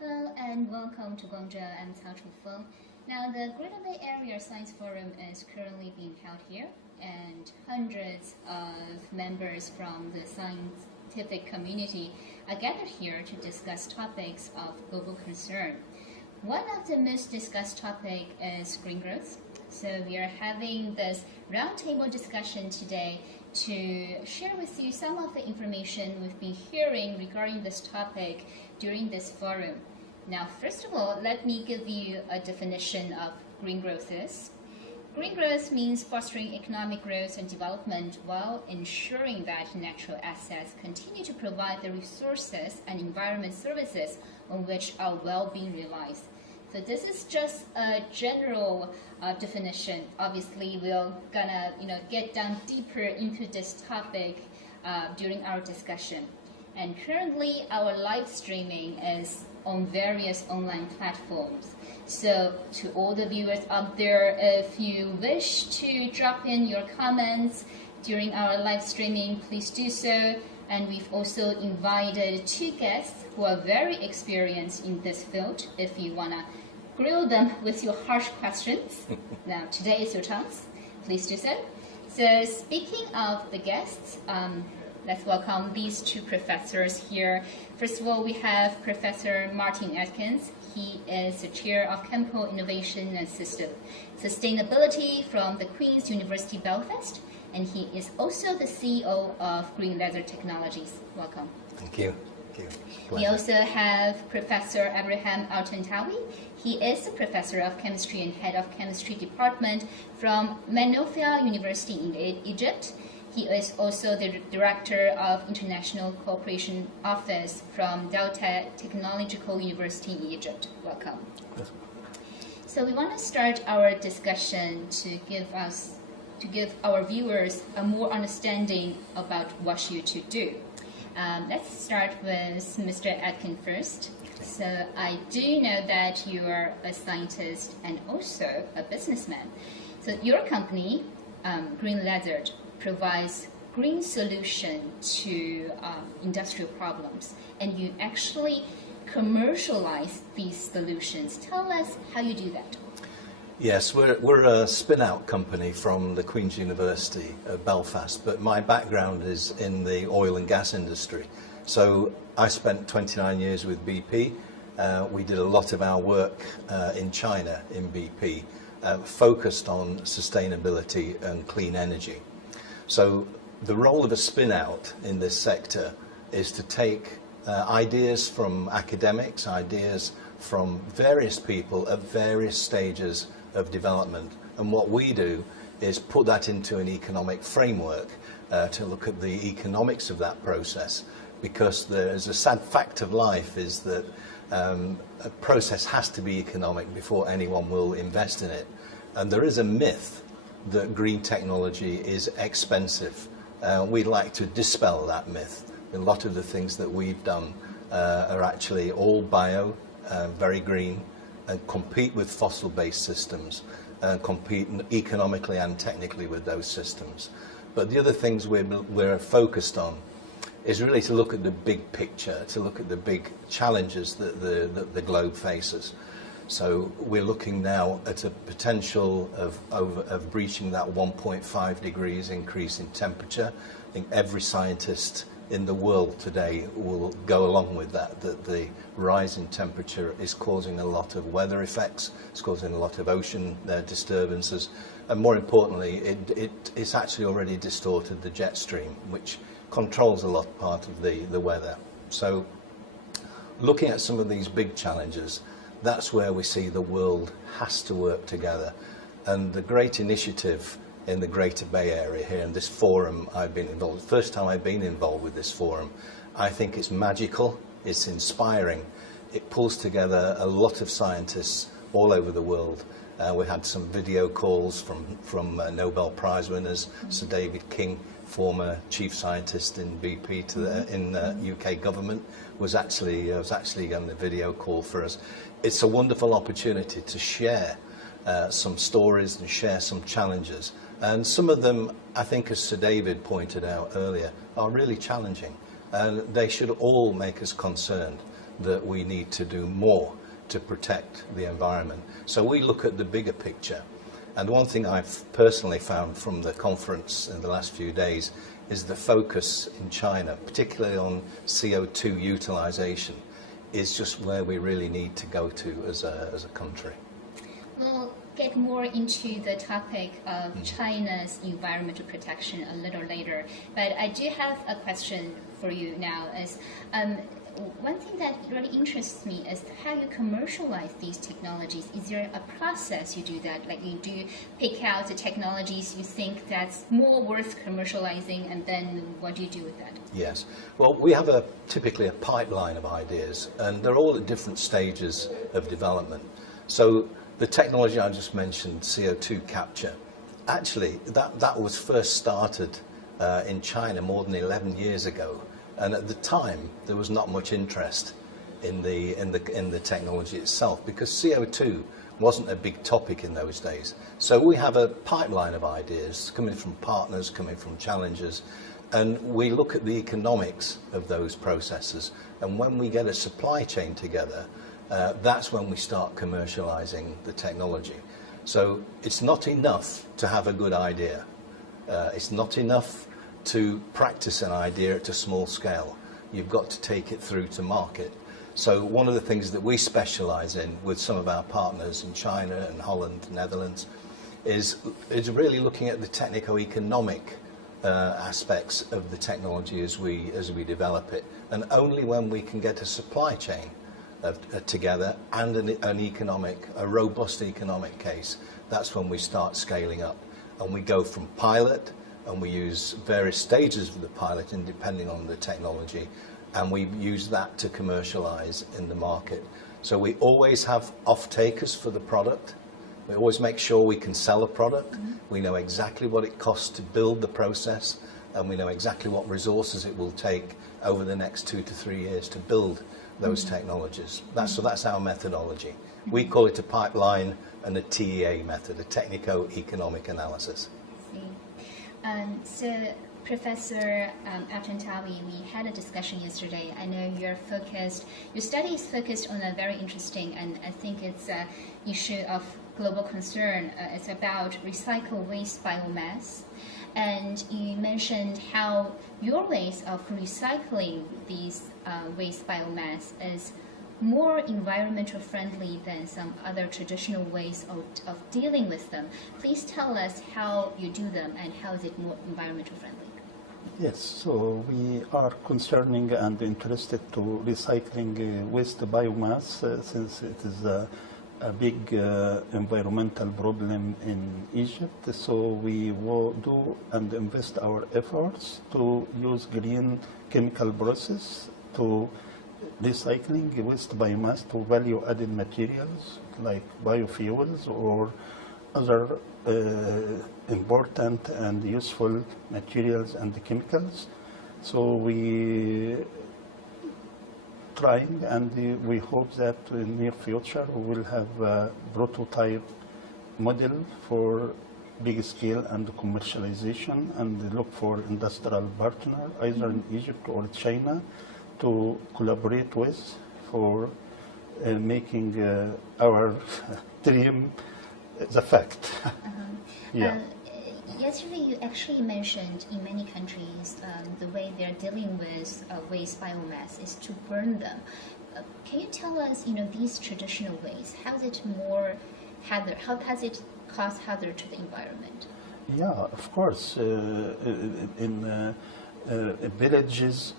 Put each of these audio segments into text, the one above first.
Hello and welcome to Guangzhou. I'm Cao Chufeng. Now, the Greater Bay Area Science Forum is currently being held here, and hundreds of members from the scientific community are gathered here to discuss topics of global concern. One of the most discussed topics is green growth. So we are having this roundtable discussion today to share with you some of the information we've been hearing regarding this topic during this forum. Now, first of all, let me give you a definition of green growth is. Green growth means fostering economic growth and development while ensuring that natural assets continue to provide the resources and environment services on which our well-being relies. So this is just a general definition. Obviously, we're gonna get down deeper into this topic during our discussion. And currently, our live streaming is on various online platforms. So to all the viewers out there, if you wish to drop in your comments during our live streaming, please do so. And we've also invited two guests who are very experienced in this field. If you wanna grill them with your harsh questions, now today is your chance. Please do so. So speaking of the guests, let's welcome these two professors here. First of all, we have Professor Martin Atkins. He is the Chair of Chemical Innovation and Sustainability from the Queen's University Belfast, and he is also the CEO of Green Leather Technologies. Welcome. Thank you. Thank you. We also have Professor Abraham Altantawi. He is a professor of chemistry and head of chemistry department from Menofia University in Egypt. He is also the Director of International Cooperation Office from Delta Technological University in Egypt. Welcome. Yes. So we want to start our discussion to give our viewers a more understanding about what you two do. Let's start with Mr. Atkin first. So I do know that you are a scientist and also a businessman. So your company, Green Leather, provides green solution to industrial problems, and you actually commercialize these solutions. Tell us how you do that. Yes, we're a spin-out company from the Queen's University of Belfast, but my background is in the oil and gas industry. So I spent 29 years with BP. We did a lot of our work in China in BP, focused on sustainability and clean energy. So the role of a spin-out in this sector is to take ideas from academics, ideas from various people at various stages of development. And what we do is put that into an economic framework to look at the economics of that process, because there's a sad fact of life is that a process has to be economic before anyone will invest in it. And there is a myth that green technology is expensive. We'd like to dispel that myth. A lot of the things that we've done are actually all bio, very green, and compete with fossil-based systems, and compete economically and technically with those systems. But the other things we're focused on is really to look at the big picture, to look at the big challenges that the globe faces. So we're looking now at a potential of breaching that 1.5 degrees increase in temperature. I think every scientist in the world today will go along with that the rise in temperature is causing a lot of weather effects, it's causing a lot of ocean disturbances, and more importantly, it's actually already distorted the jet stream, which controls a lot part of the weather. So looking at some of these big challenges, that's where we see the world has to work together. And the great initiative in the Greater Bay Area here in this forum I've been involved, the first time I've been involved with this forum, I think it's magical, it's inspiring. It pulls together a lot of scientists all over the world. We had some video calls from Nobel Prize winners, Sir David King, former chief scientist in BP in the UK government, was actually on the video call for us. It's a wonderful opportunity to share some stories and share some challenges. And some of them, I think, as Sir David pointed out earlier, are really challenging. And they should all make us concerned. that we need to do more to protect the environment. So we look at the bigger picture. And one thing I've personally found from the conference in the last few days is the focus in China, particularly on CO2 utilization, is just where we really need to go to as a country. We'll get more into the topic of China's environmental protection a little later, but I do have a question for you now. Is one thing that really interests me is how you commercialize these technologies. Is there a process you do that? Like you do pick out the technologies you think that's more worth commercializing, and then what do you do with that? Yes. Well, we have typically a pipeline of ideas, and they're all at different stages of development. So the technology I just mentioned, CO2 capture, actually that was first started in China more than 11 years ago. And at the time, there was not much interest in the technology itself because CO2 wasn't a big topic in those days. So we have a pipeline of ideas coming from partners, coming from challengers, and we look at the economics of those processes. And when we get a supply chain together, that's when we start commercializing the technology. So it's not enough to have a good idea. It's not enough to practice an idea at a small scale. You've got to take it through to market. So one of the things that we specialize in with some of our partners in China and Holland, Netherlands, is really looking at the technico-economic aspects of the technology as we develop it. And only when we can get a supply chain together and a robust economic case, that's when we start scaling up. And we go from pilot, and we use various stages of the pilot and depending on the technology, and we use that to commercialize in the market. So we always have off-takers for the product. We always make sure we can sell a product. We know exactly what it costs to build the process, and we know exactly what resources it will take over the next 2 to 3 years to build those technologies. So that's our methodology. We call it a pipeline and a TEA method, a technico-economic analysis. So, Professor Al-Tantawi, we had a discussion yesterday. I know your study is focused on a very interesting, and I think it's an issue of global concern. It's about recycled waste biomass. And you mentioned how your ways of recycling these waste biomass is more environmental friendly than some other traditional ways of dealing with them. Please tell us how you do them and how is it more environmental friendly? Yes, so we are concerning and interested to recycling waste biomass since it is a big environmental problem in Egypt. So we will do and invest our efforts to use green chemical process to recycling waste biomass to value-added materials like biofuels or other important and useful materials and chemicals. So we trying and we hope that in the near future we will have a prototype model for big scale and commercialization and look for industrial partner either in Egypt or China to collaborate with for making our dream the fact. Yeah. Yesterday you actually mentioned in many countries the way they're dealing with waste biomass is to burn them. Can you tell us, these traditional ways, how is it more hazard? How has it caused hazard to the environment? Yeah, of course. In villages,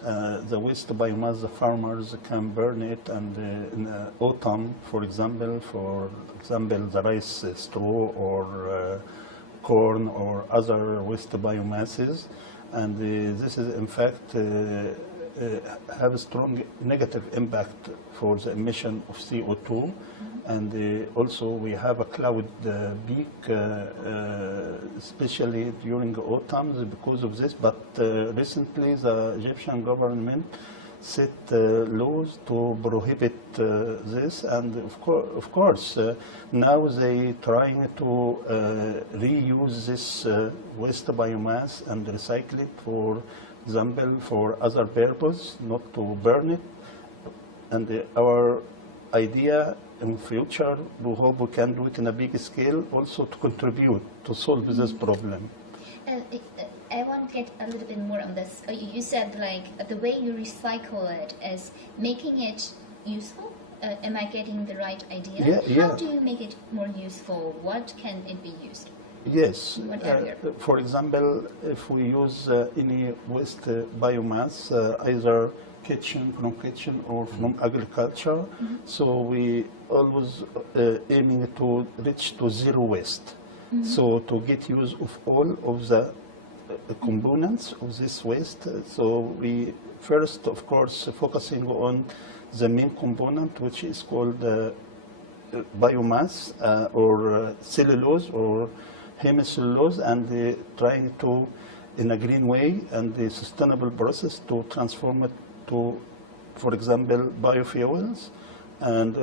the waste biomass, the farmers can burn it, and in autumn, for example, the rice straw or corn or other waste biomasses, and this is in fact have a strong negative impact for the emission of CO2, and also we have a cloud peak, especially during autumn because of this. But recently the Egyptian government set laws to prohibit this, and of course now they trying to reuse this waste biomass and recycle it, for example, for other purpose, not to burn it. and our idea in future, we hope we can do it in a big scale, also to contribute to solve this problem. I want to get a little bit more on this. You said like the way you recycle it is making it useful. Am I getting the right idea? Yeah, How do you make it more useful? What can it be used? Yes. What area? For example, if we use any waste biomass, either from kitchen or from agriculture, so we always aiming to reach to zero waste. So to get use of all of the components of this waste, so we first, of course, focusing on the main component, which is called biomass or cellulose or hemicellulose, and trying to, in a green way and the sustainable process, to transform it to, for example, biofuels. And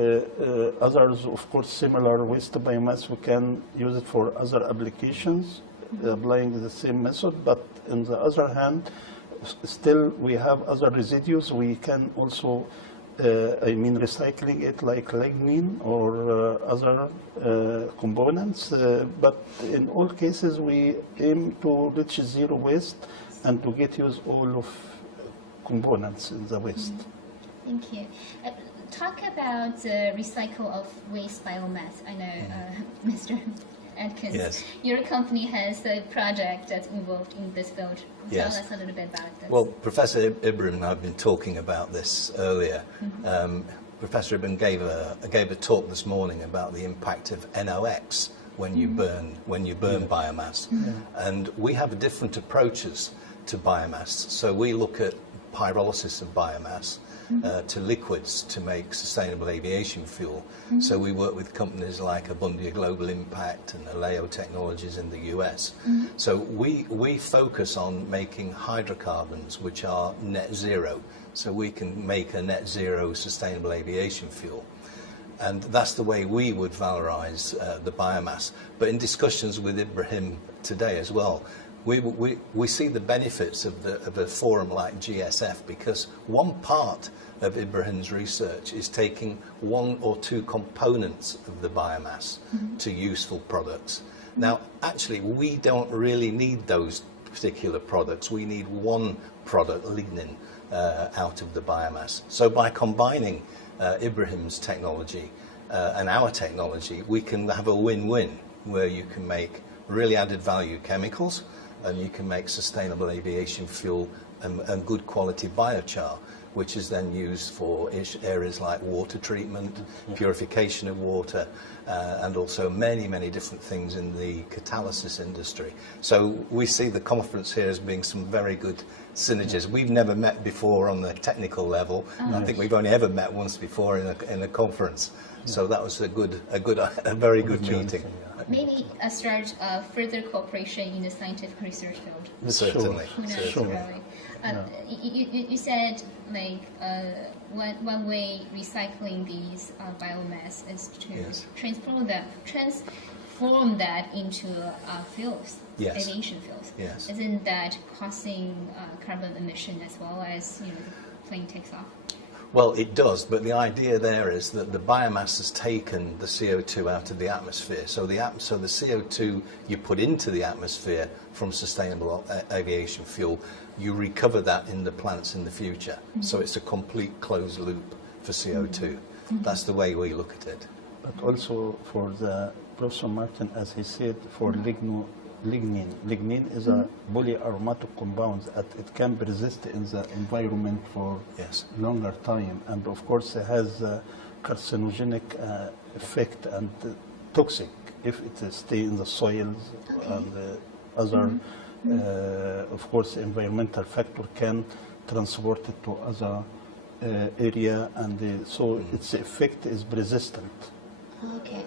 others, of course, similar waste biomass, we can use it for other applications, applying the same method. But on the other hand, still we have other residues. We can also, recycling it like lignin or other components. But in all cases, we aim to reach zero waste and to get use all of components in the waste. Thank you. Talk about the recycle of waste biomass. I know, Mr. Atkins, Yes. your company has a project that's involved in this field. Yes. Tell us a little bit about this. Well, Professor Ibrahim and I have been talking about this earlier. Professor Ibrahim gave a talk this morning about the impact of NOx when you burn biomass, and we have different approaches to biomass. So we look at pyrolysis of biomass to liquids to make sustainable aviation fuel. So we work with companies like Abundia Global Impact and Aleo Technologies in the US. So we focus on making hydrocarbons which are net zero. So we can make a net zero sustainable aviation fuel. And that's the way we would valorize the biomass. But in discussions with Ibrahim today as well, we see the benefits of a forum like GSF, because one part of Ibrahim's research is taking one or two components of the biomass to useful products. Now, actually, we don't really need those particular products. We need one product, lignin, out of the biomass. So by combining Ibrahim's technology and our technology, we can have a win-win where you can make really added value chemicals, and you can make sustainable aviation fuel and good quality biochar, which is then used for areas like water treatment, purification of water, and also many, many different things in the catalysis industry. So we see the conference here as being some very good synergies. We've never met before on the technical level. I think we've only ever met once before in a conference. So that was a very good meeting. Maybe a start of further cooperation in the scientific research field. Certainly. Who knows, Certainly. really? You said like one way recycling these biomass is to transform that into fuels, aviation fuels. Yes. Isn't that causing carbon emission as well as the plane takes off? Well, it does, but the idea there is that the biomass has taken the CO2 out of the atmosphere. So the CO2 you put into the atmosphere from sustainable aviation fuel, you recover that in the plants in the future. So it's a complete closed loop for CO2. That's the way we look at it. But also for the Professor Martin, as he said, for lignin. Lignin is a polyaromatic compound that it can persist in the environment for longer time, and of course it has a carcinogenic effect and toxic if it stay in the soils and other, of course, environmental factor can transport it to other area, and so its effect is persistent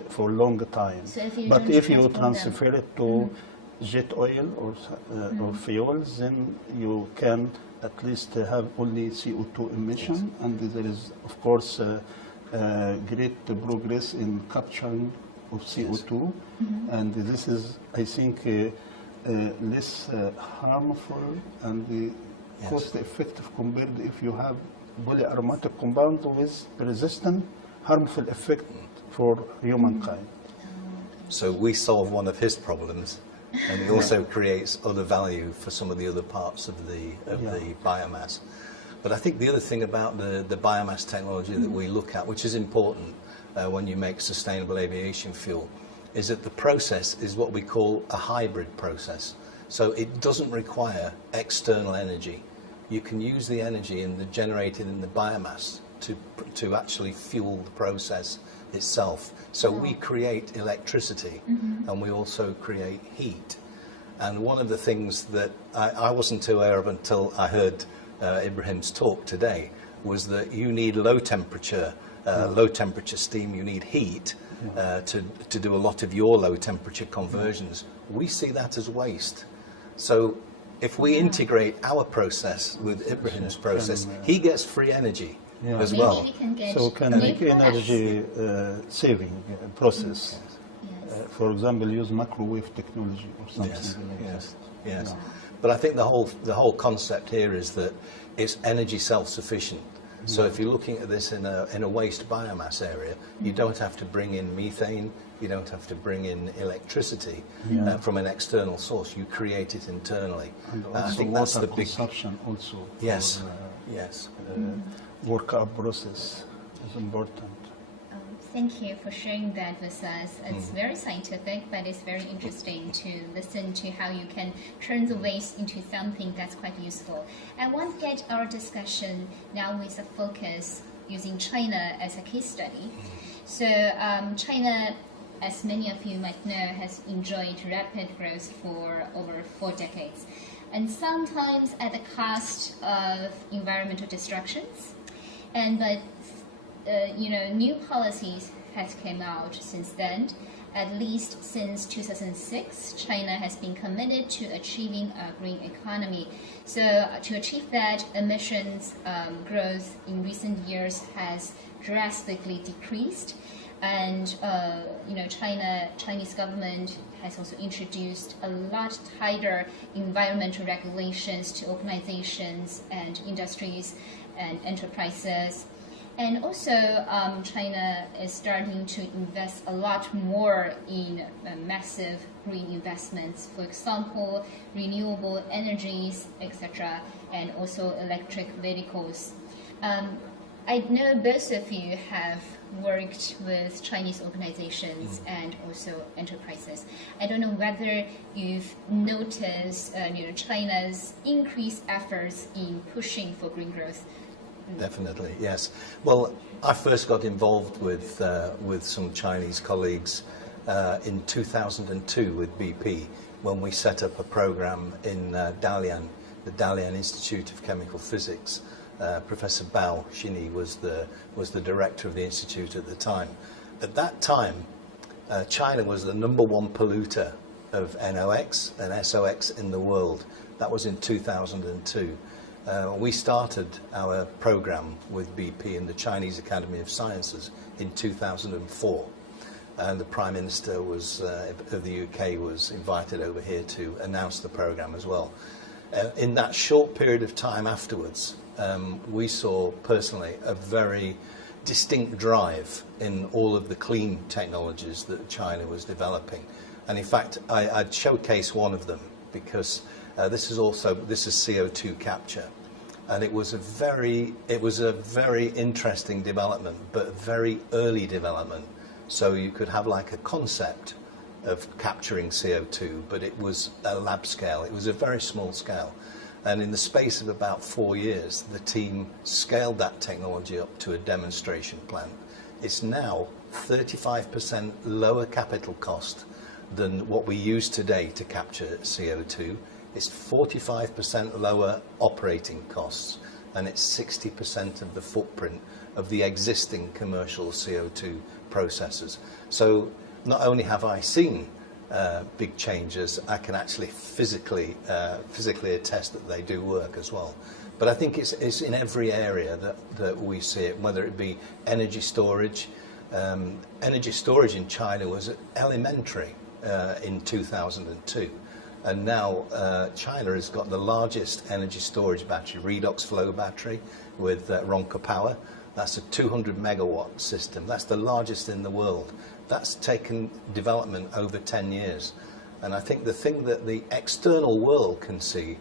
for long time. So if you transfer it to jet oil or fuels, then you can at least have only CO2 emission, and there is, of course, great progress in capturing of CO2, and this is, I think, less harmful and cost effective compared if you have polyaromatic compound with resistant harmful effect for humankind. So we solve one of his problems, and he also creates other value for some of the other parts of the biomass. But I think the other thing about the biomass technology that we look at, which is important when you make sustainable aviation fuel, is that the process is what we call a hybrid process. So it doesn't require external energy. You can use the energy generated in the biomass to actually fuel the process itself. So we create electricity, and we also create heat. And one of the things that I wasn't aware of until I heard Ibrahim's talk today was that you need low temperature steam, you need heat to do a lot of your low temperature conversions. We see that as waste. So if we integrate our process with Ibrahim's process, he gets free energy as Maybe well. we can get So can new make products. energy saving process. Yes. For example, use microwave technology or something Yes, like yes, that. yes. But I think the whole concept here is that it's energy self-sufficient. So if you're looking at this in a waste biomass area, you don't have to bring in methane, you don't have to bring in electricity from an external source. You create it internally. And I also think that's water the big. consumption also. Yes, For, yes. workup process is important. Thank you for sharing that with us. It's very scientific, but it's very interesting to listen to how you can turn the waste into something that's quite useful. I want to get our discussion now with a focus using China as a case study. So China, as many of you might know, has enjoyed rapid growth for over 4 decades, and sometimes at the cost of environmental destructions. But new policies have come out since then. At least since 2006, China has been committed to achieving a green economy. So to achieve that, emissions growth in recent years has drastically decreased. And Chinese government has also introduced a lot tighter environmental regulations to organizations and industries and enterprises. And also, China is starting to invest a lot more in massive green investments, for example, renewable energies, etc., and also electric vehicles. I know both of you have worked with Chinese organizations and also enterprises. I don't know whether you've noticed China's increased efforts in pushing for green growth. Definitely, yes. Well, I first got involved with some Chinese colleagues in 2002 with BP when we set up a program in Dalian, the Dalian Institute of Chemical Physics. Professor Bao Xini was the director of the institute at the time. At that time, China was the #1 polluter of NOx and SOx in the world. That was in 2002. We started our program with BP in the Chinese Academy of Sciences in 2004. And the Prime Minister of the UK was invited over here to announce the program as well. In that short period of time afterwards, we saw personally a very distinct drive in all of the clean technologies that China was developing. And in fact, I'd showcase one of them because this is CO2 capture. And it was a very interesting development, but very early development. So you could have like a concept of capturing CO2, but it was a lab scale. It was a very small scale. And in the space of about 4 years, the team scaled that technology up to a demonstration plant. It's now 35% lower capital cost than what we use today to capture CO2. It's 45% lower operating costs, and it's 60% of the footprint of the existing commercial CO2 processors. So not only have I seen big changes, I can actually physically attest that they do work as well. But I think it's in every area that we see it, whether it be energy storage. Energy storage in China was elementary in 2002. And now China has got the largest energy storage battery, redox flow battery with Ronca Power. That's a 200 megawatt system. That's the largest in the world. That's taken development over 10 years. And I think the thing that the external world can see,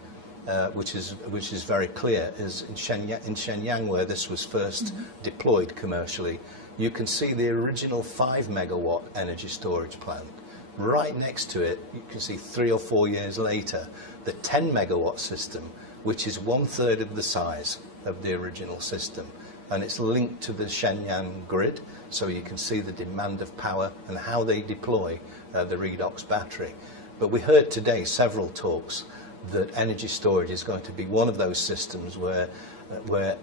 which is very clear, is in Shenyang, where this was first deployed commercially, you can see the original 5 megawatt energy storage plant. Right next to it, you can see 3 or 4 years later, the 10 megawatt system, which is 1/3 of the size of the original system. And it's linked to the Shenyang grid, so you can see the demand of power and how they deploy the redox battery. But we heard today several talks that energy storage is going to be one of those systems where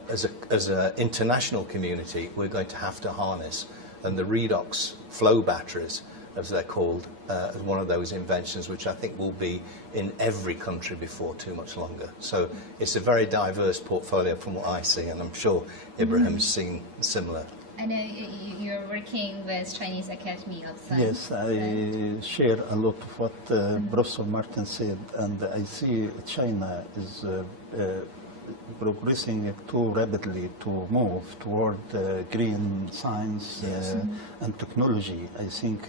as an international community, we're going to have to harness. And the redox flow batteries, as they're called, as one of those inventions which I think will be in every country before too much longer. So it's a very diverse portfolio from what I see, and I'm sure Ibrahim's seen similar. I know you're working with Chinese Academy of Science. Yes, I share a lot of what Professor Martin said, and I see China is progressing too rapidly to move toward green science and technology. I think,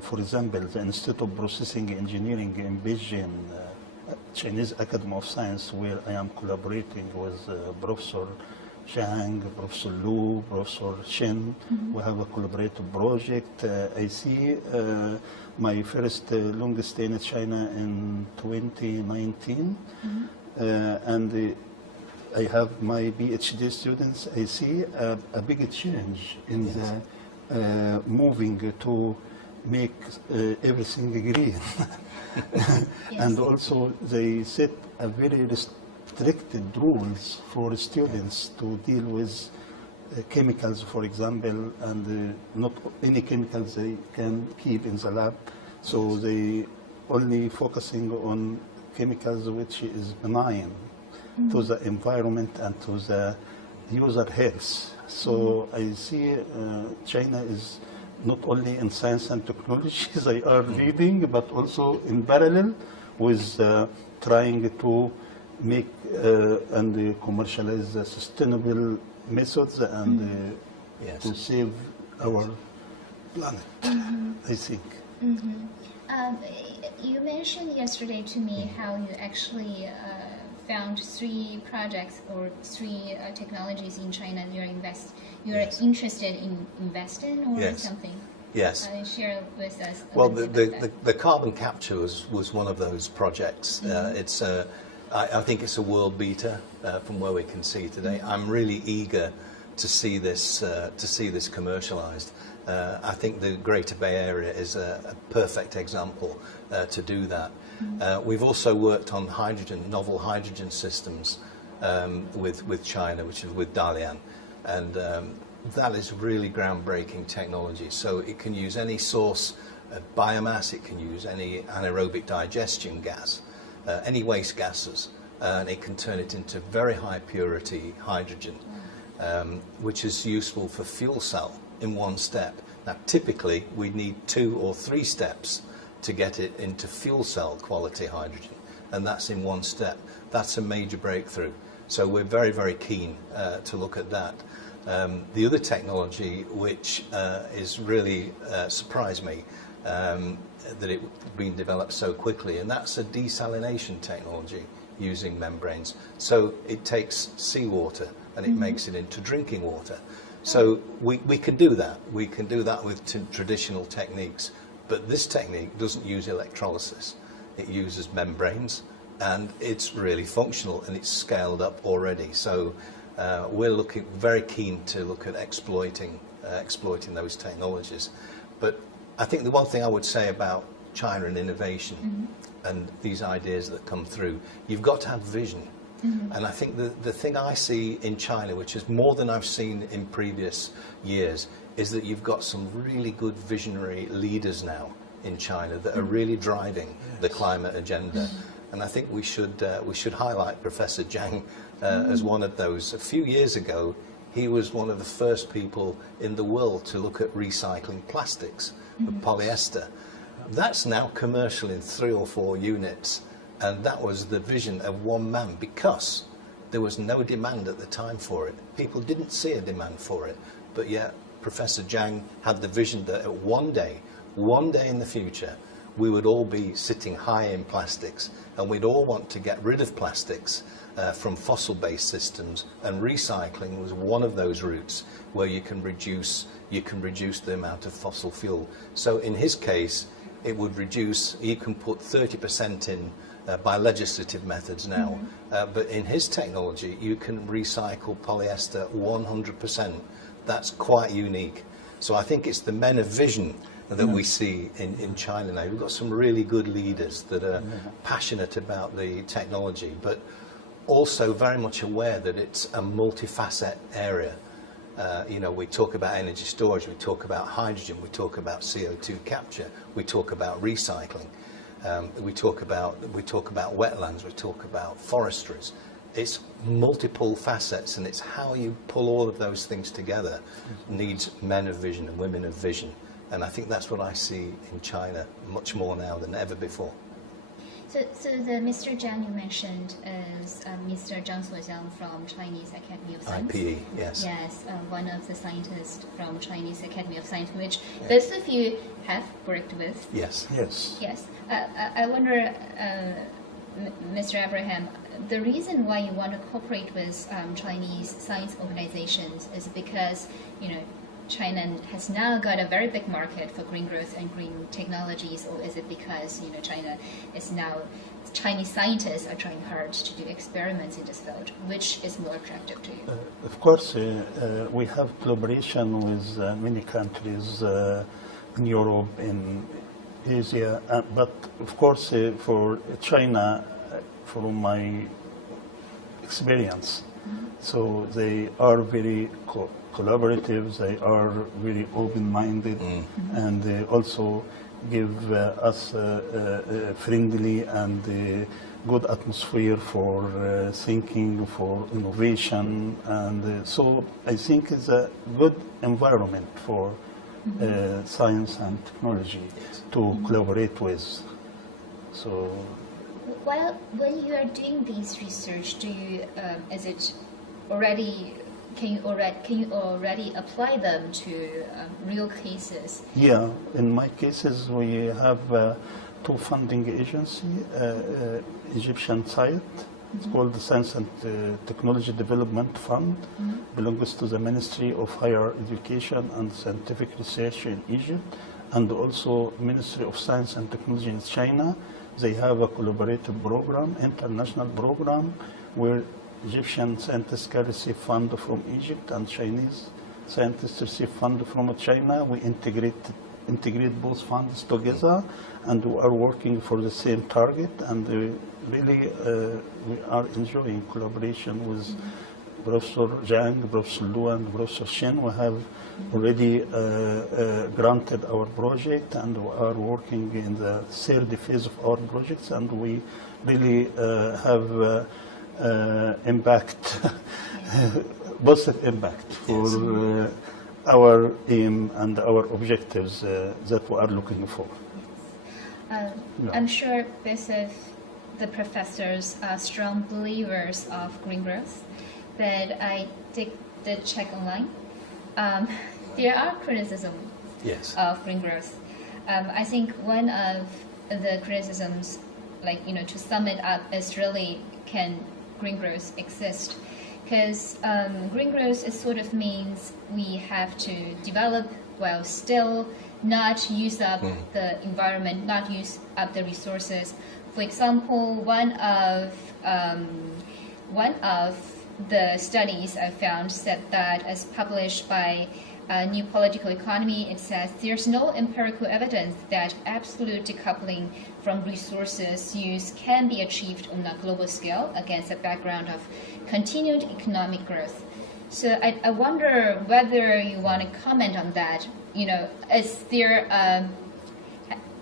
for example, the Institute of Processing Engineering in Beijing, Chinese Academy of Science, where I am collaborating with Professor Zhang, Professor Lu, Professor Shen. We have a collaborative project. I see my first long stay in China in 2019. And I have my PhD students. I see a big change in the moving to make everything green. And also they set a very restricted rules for students to deal with chemicals, for example, and not any chemicals they can keep in the lab. So they only focusing on chemicals which is benign to the environment and to the user health. So I see China is not only in science and technology they are leading, but also in parallel with trying to make and commercialize sustainable methods and to save our planet, I think. You mentioned yesterday to me how you actually found 3 projects or 3 technologies in China you're interested in investing or something. Yes. Share with us. Well, the carbon capture was one of those projects. I think it's a world beater from where we can see today. I'm really eager to see this commercialized. I think the Greater Bay Area is a perfect example to do that. We've also worked on novel hydrogen systems with China, which is with Dalian, and that is really groundbreaking technology. So it can use any source of biomass, it can use any anaerobic digestion gas, any waste gases, and it can turn it into very high purity hydrogen, which is useful for fuel cell in one step. Now, typically, we need 2 or 3 steps to get it into fuel cell quality hydrogen, and that's in one step. That's a major breakthrough. So we're very, very keen to look at that. The other technology which is really surprised me that it been developed so quickly, and that's a desalination technology using membranes. So it takes seawater and it makes it into drinking water. So we can do that. We can do that with traditional techniques, but this technique doesn't use electrolysis. It uses membranes, and it's really functional, and it's scaled up already. So we're very keen to look at exploiting those technologies. But I think the one thing I would say about China and innovation and these ideas that come through, you've got to have vision. And I think the thing I see in China, which is more than I've seen in previous years, is that you've got some really good visionary leaders now in China that are really driving the climate agenda. And I think we should highlight Professor Zhang as one of those. A few years ago, he was one of the first people in the world to look at recycling plastics, polyester. That's now commercial in 3 or 4 units, and that was the vision of one man because there was no demand at the time for it. People didn't see a demand for it, but yet Professor Zhang had the vision that one day in the future, we would all be sitting high in plastics, and we'd all want to get rid of plastics from fossil-based systems, and recycling was one of those routes where you can reduce the amount of fossil fuel. So in his case, it would reduce, you can put 30% in by legislative methods now, but in his technology, you can recycle polyester 100%. That's quite unique. So I think it's the men of vision that we see in China now. We've got some really good leaders that are passionate about the technology, but also very much aware that it's a multifaceted area. You know, we talk about energy storage, we talk about hydrogen, we talk about CO2 capture, we talk about recycling, we talk about wetlands, we talk about forestries. It's multiple facets, and it's how you pull all of those things together needs men of vision and women of vision. And I think that's what I see in China much more now than ever before. So the Mr. Zhang you mentioned is Mr. Zhang Suojiang from Chinese Academy of Science. IPE, yes. Yes, one of the scientists from Chinese Academy of Science, which both of you have worked with. Yes. Yes. Yes. I wonder, Mr. Abraham, the reason why you want to cooperate with Chinese science organizations is because, you know, China has now got a very big market for green growth and green technologies, or is it because, you know, Chinese scientists are trying hard to do experiments in this field? Which is more attractive to you? Of course, we have collaboration with many countries in Europe, in Asia, but of course for China, from my experience, so they are very collaborative, they are very open-minded, and they also give us a friendly and good atmosphere for thinking, for innovation, and so I think it's a good environment for science and technology to collaborate with. So, well, when you are doing these research, do you is it already? Can you already apply them to real cases? Yeah, in my cases we have 2 funding agencies, Egyptian site, it's called the Science and Technology Development Fund, belongs to the Ministry of Higher Education and Scientific Research in Egypt, and also Ministry of Science and Technology in China. They have a collaborative program, international program, where Egyptian scientists can receive fund from Egypt and Chinese scientists receive fund from China. We integrate both funds together, and we are working for the same target, and really we are enjoying collaboration with Professor Zhang, Professor Lu, and Professor Shen. We have already granted our project, and we are working in the 3rd phase of our projects, and we really have impact, positive impact for our aim and our objectives that we are looking for. I'm sure both of the professors are strong believers of green growth, but I did check online. There are criticisms of green growth. I think one of the criticisms, like, you know, to sum it up, is really, can green growth exist? Because green growth is sort of means we have to develop while still not use up the environment, not use up the resources. For example, one of the studies I found said that, as published by New Political Economy, it says there's no empirical evidence that absolute decoupling from resources use can be achieved on a global scale against a background of continued economic growth. So I wonder whether you want to comment on that. You know, is there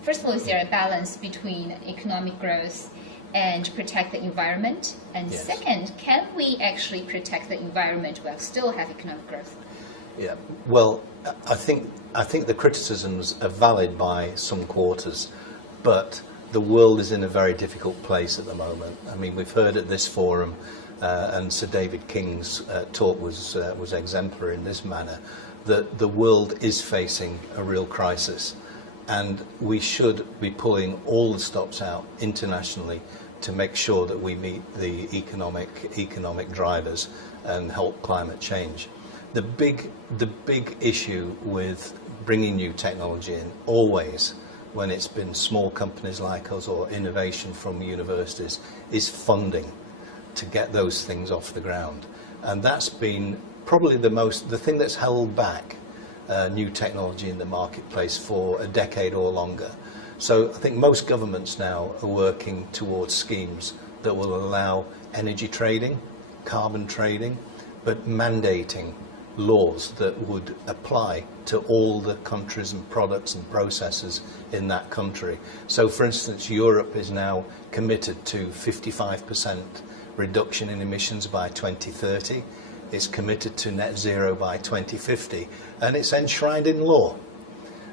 first of all, is there a balance between economic growth and protect the environment? And second, can we actually protect the environment while still have economic growth? Yeah. Well, I think the criticisms are valid by some quarters, but the world is in a very difficult place at the moment. I mean, we've heard at this forum, and Sir David King's talk was exemplary in this manner, that the world is facing a real crisis, and we should be pulling all the stops out internationally to make sure that we meet the economic drivers and help climate change. The big issue with bringing new technology in, always when it's been small companies like us or innovation from universities, is funding to get those things off the ground. And that's been probably the thing that's held back new technology in the marketplace for a decade or longer. So I think most governments now are working towards schemes that will allow energy trading, carbon trading, but mandating laws that would apply to all the countries and products and processes in that country. So for instance, Europe is now committed to 55% reduction in emissions by 2030. It's committed to net zero by 2050, and it's enshrined in law.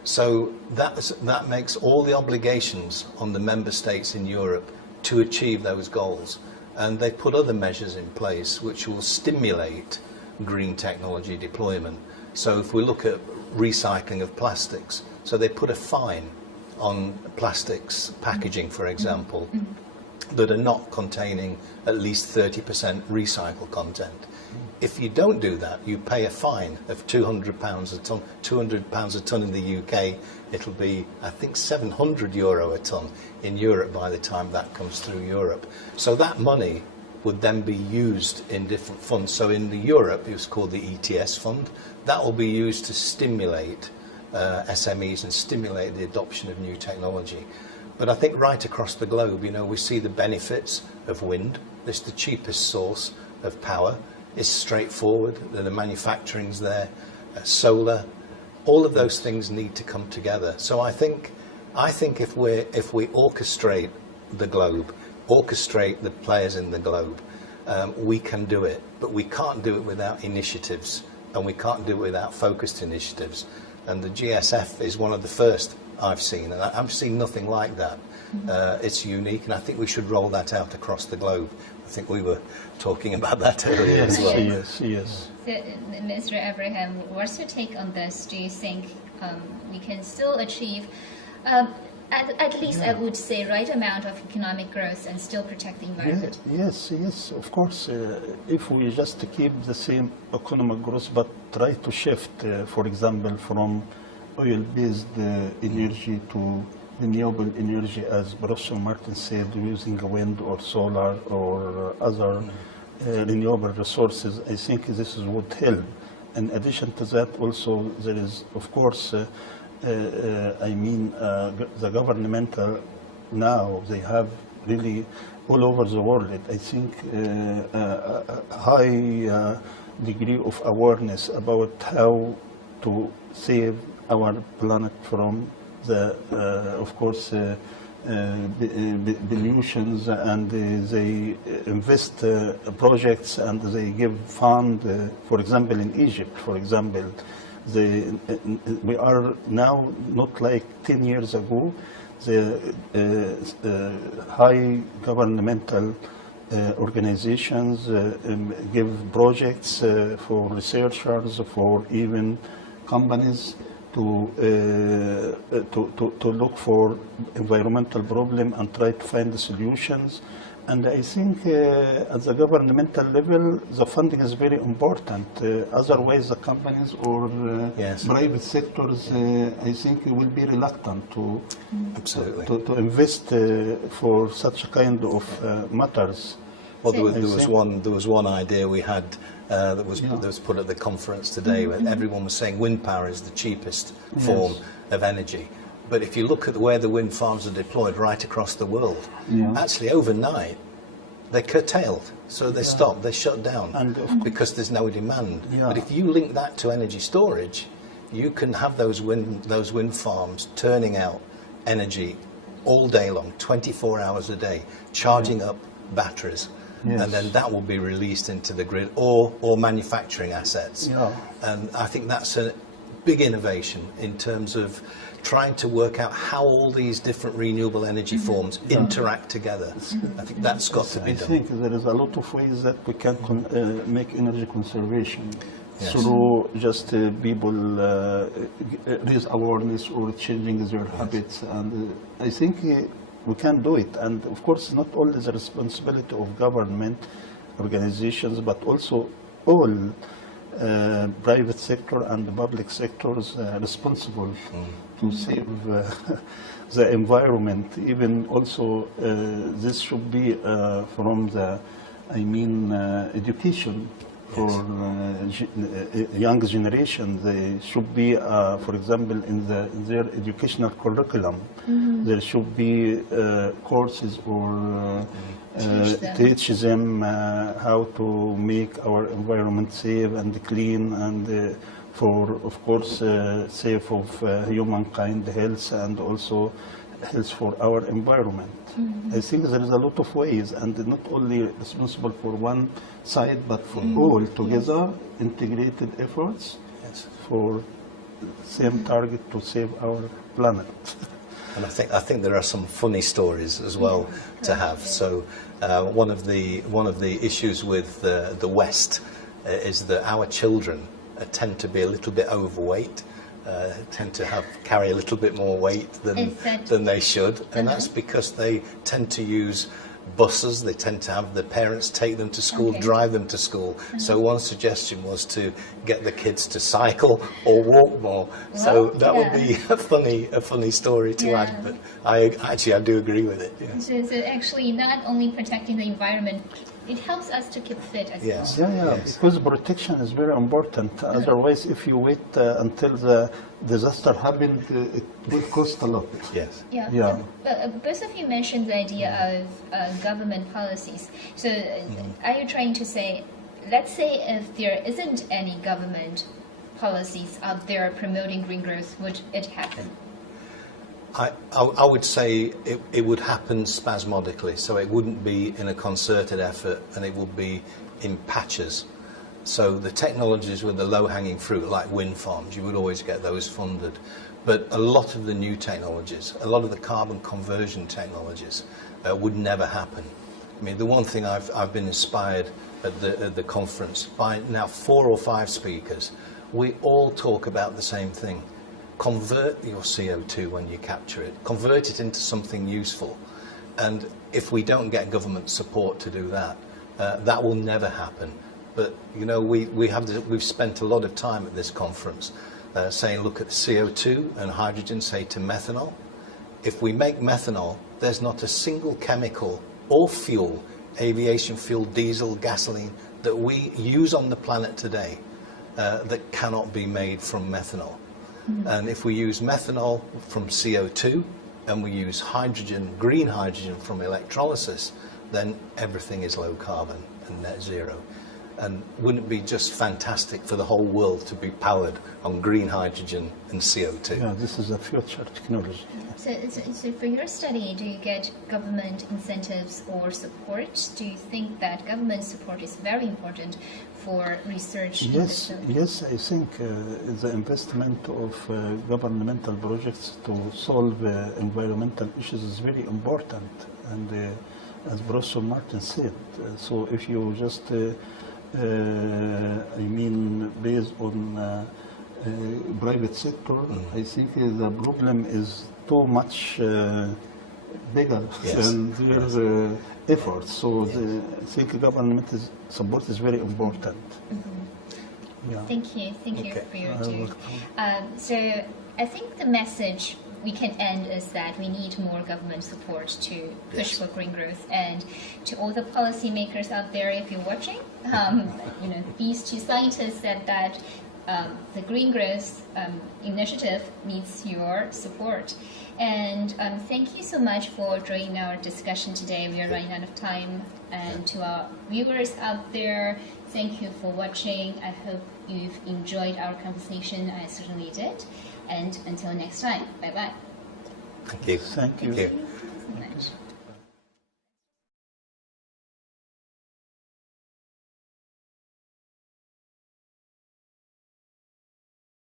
So that makes all the obligations on the member states in Europe to achieve those goals. And they put other measures in place which will stimulate green technology deployment. So if we look at recycling of plastics, so they put a fine on plastics packaging, for example, that are not containing at least 30% recycled content. If you don't do that, you pay a fine of £200 a tonne. £200 a tonne in the UK, it'll be, I think, €700 a tonne in Europe by the time that comes through Europe. So that money would then be used in different funds. So in Europe, it's called the ETS fund. That will be used to stimulate SMEs and stimulate the adoption of new technology. But I think right across the globe, you know, we see the benefits of wind. It's the cheapest source of power. It's straightforward. The manufacturing's there. Solar. All of those things need to come together. So I think if we orchestrate the globe, orchestrate the players in the globe, we can do it. But we can't do it without initiatives, and we can't do it without focused initiatives. And the GSF is one of the first I've seen, and I've seen nothing like that. It's unique, and I think we should roll that out across the globe. I think we were talking about that earlier as well. Yes. So, Mr. Abraham, what's your take on this? Do you think we can still achieve, at least I would say, right amount of economic growth and still protect the environment? Yes, of course. If we just keep the same economic growth, but try to shift, for example, from oil-based energy to renewable energy, as Professor Martin said, using wind or solar or other renewable resources, I think this would help. In addition to that, also there is, of course, the governmental now, they have really all over the world, I think, a high degree of awareness about how to save our planet from the, of course, pollutions, and they invest projects and they give fund. For example, in Egypt, for example, we are now not like 10 years ago. The high governmental organizations give projects for researchers, for even companies to look for environmental problem and try to find the solutions. And I think at the governmental level, the funding is very important. Otherwise, the companies or private sectors, I think, will be reluctant to invest for such kind of matters. Well, there was one idea we had that was put at the conference today, where everyone was saying wind power is the cheapest form of energy. But if you look at where the wind farms are deployed right across the world, actually overnight they're curtailed. So they stop, they shut down because there's no demand. But if you link that to energy storage, you can have those wind farms turning out energy all day long, 24 hours a day, charging up batteries. Yes. and then that will be released into the grid, or manufacturing assets. Yeah. And I think that's a big innovation in terms of trying to work out how all these different renewable energy forms interact together. I think that's got to be I done. think there is a lot of ways that we can make energy conservation. Yes. Through just people raise awareness or changing their habits, and I think we can do it. And of course, not only the responsibility of government organizations, but also all private sector and the public sectors responsible to save the environment. Even also, this should be from the, education. For young generation, they should be, for example, in their educational curriculum, there should be courses or teach them how to make our environment safe and clean, and for, of course, safe of humankind health and also health for our environment. I think there is a lot of ways, and not only responsible for one side, but for all together, integrated efforts for same target to save our planet. And I think there are some funny stories as well to have. So one of the issues with the West is that our children tend to be a little bit overweight. Tend to carry a little bit more weight than they should, and that's because they tend to use buses. They tend to have the parents take them to school, drive them to school. So one suggestion was to get the kids to cycle or walk more. So that would be a funny story to add. But I do agree with it. Yeah. So actually, not only protecting the environment, it helps us to keep fit as well. Yes. Because protection is very important. Otherwise, if you wait until the disaster happens, it will cost a lot. Yes. Yeah. But both of you mentioned the idea of government policies. So are you trying to say, let's say if there isn't any government policies out there promoting green growth, would it happen? I would say it would happen spasmodically, so it wouldn't be in a concerted effort, and it would be in patches. So the technologies with the low-hanging fruit, like wind farms, you would always get those funded. But a lot of the new technologies, a lot of the carbon conversion technologies would never happen. I mean, the one thing I've been inspired at the conference by now 4 or 5 speakers, we all talk about the same thing. Convert your CO2 when you capture it. Convert it into something useful. And if we don't get government support to do that, that will never happen. But you know, we've spent a lot of time at this conference saying, look at CO2 and hydrogen, say to methanol. If we make methanol, there's not a single chemical or fuel, aviation fuel, diesel, gasoline, that we use on the planet today that cannot be made from methanol. And if we use methanol from CO2 and we use hydrogen, green hydrogen from electrolysis, then everything is low carbon and net zero. And wouldn't it be just fantastic for the whole world to be powered on green hydrogen and CO2? Yeah, this is a future technology. So for your study, do you get government incentives or support? Do you think that government support is very important for research? Yes, I think the investment of governmental projects to solve environmental issues is very important. And as Professor Martin said, so if you just based on private sector, I think the problem is too much bigger than their efforts. So I think government support is very important. Yeah. Thank you for your due. So I think the message we can end is that we need more government support to push for green growth. And to all the policymakers out there, if you're watching, these 2 scientists said that the green growth initiative needs your support. And thank you so much for joining our discussion today. We are running out of time. And to our viewers out there, thank you for watching. I hope you've enjoyed our conversation. I certainly did. And until next time, bye-bye. Thank you. Thank you. Thank you so much.